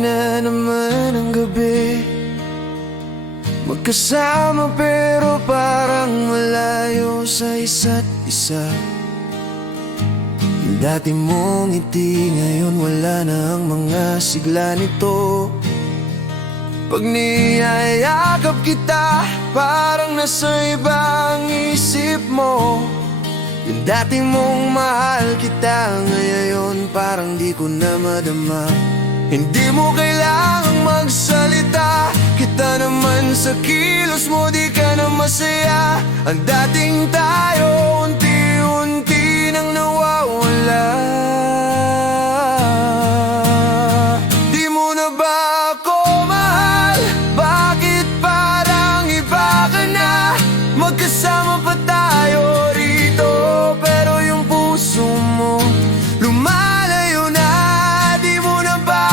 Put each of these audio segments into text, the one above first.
na naman ang gabi, magkasama pero parang malayo sa isa't isa. Yung dati mong ngiti ngayon wala na ang mga sigla nito. Pag niyayakap kita, parang nasa ibang isip mo. Yung dati mong mahal kita, ngayon parang di ko na madama. Hindi mo kailangang magsalita, kita naman sa kilos mo di ka na masaya. Ang dating tayo, unti-unti nang nawawala. Di mo na ba ako mahal? Bakit parang iba ka na? Magkasama pa tayo rito, pero yung puso mo lumalayo na. Di mo na ba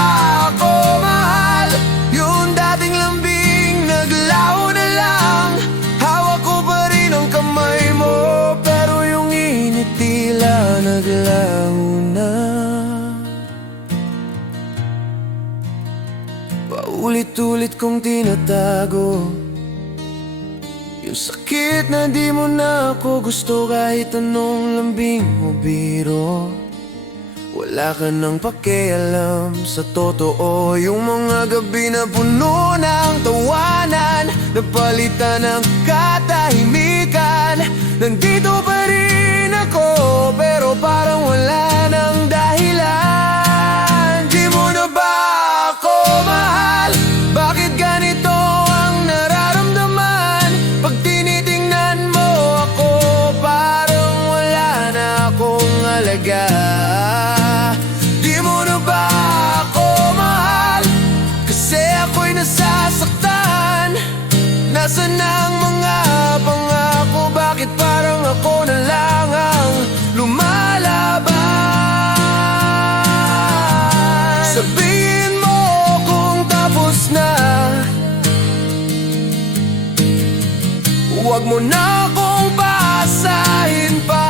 ako mahal? Yung dating lambing naglaho na lang. Hawak ko pa rin ang kamay mo, pero yung init tila naglaho na. Paulit-ulit kong tinatago yung sakit na di mo na ako gusto, kahit anong lambing o biro. Wala ka nang pakialam sa totoo. Yung mga gabi na puno ng tawanan, napalitan ng katahimikan. Nandito pa rin ako, pero parang wala nang dahilan. Di mo na ba ako mahal? Bakit ganito ang nararamdaman? Pag tinitingnan mo ako, parang wala na akong alaga. Di mo na ba ako mahal? Kasi ako'y nasasaktan. Nasaan ang mga pangako? Bakit parang ako na lang ang lumalaban? Sabihin mo kung tapos na, huwag mo na akong paasahin pa.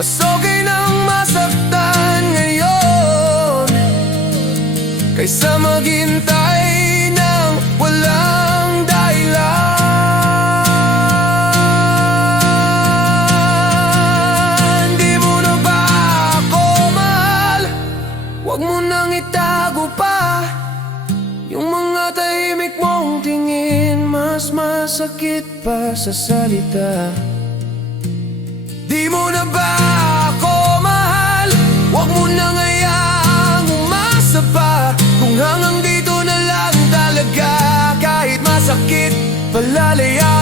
Mas okay nang masaktan ngayon kaysa maghintay ng walang dahilan. Di mo na ba ako mahal? Huwag mo nang itago pa yung mga tahimik mong tingin, mas masakit pa sa salita. Di mo na ba ako mahal? Huwag mo nang hayaang umasa pa. Kung hanggang dito na lang talaga, kahit masakit, palalayan.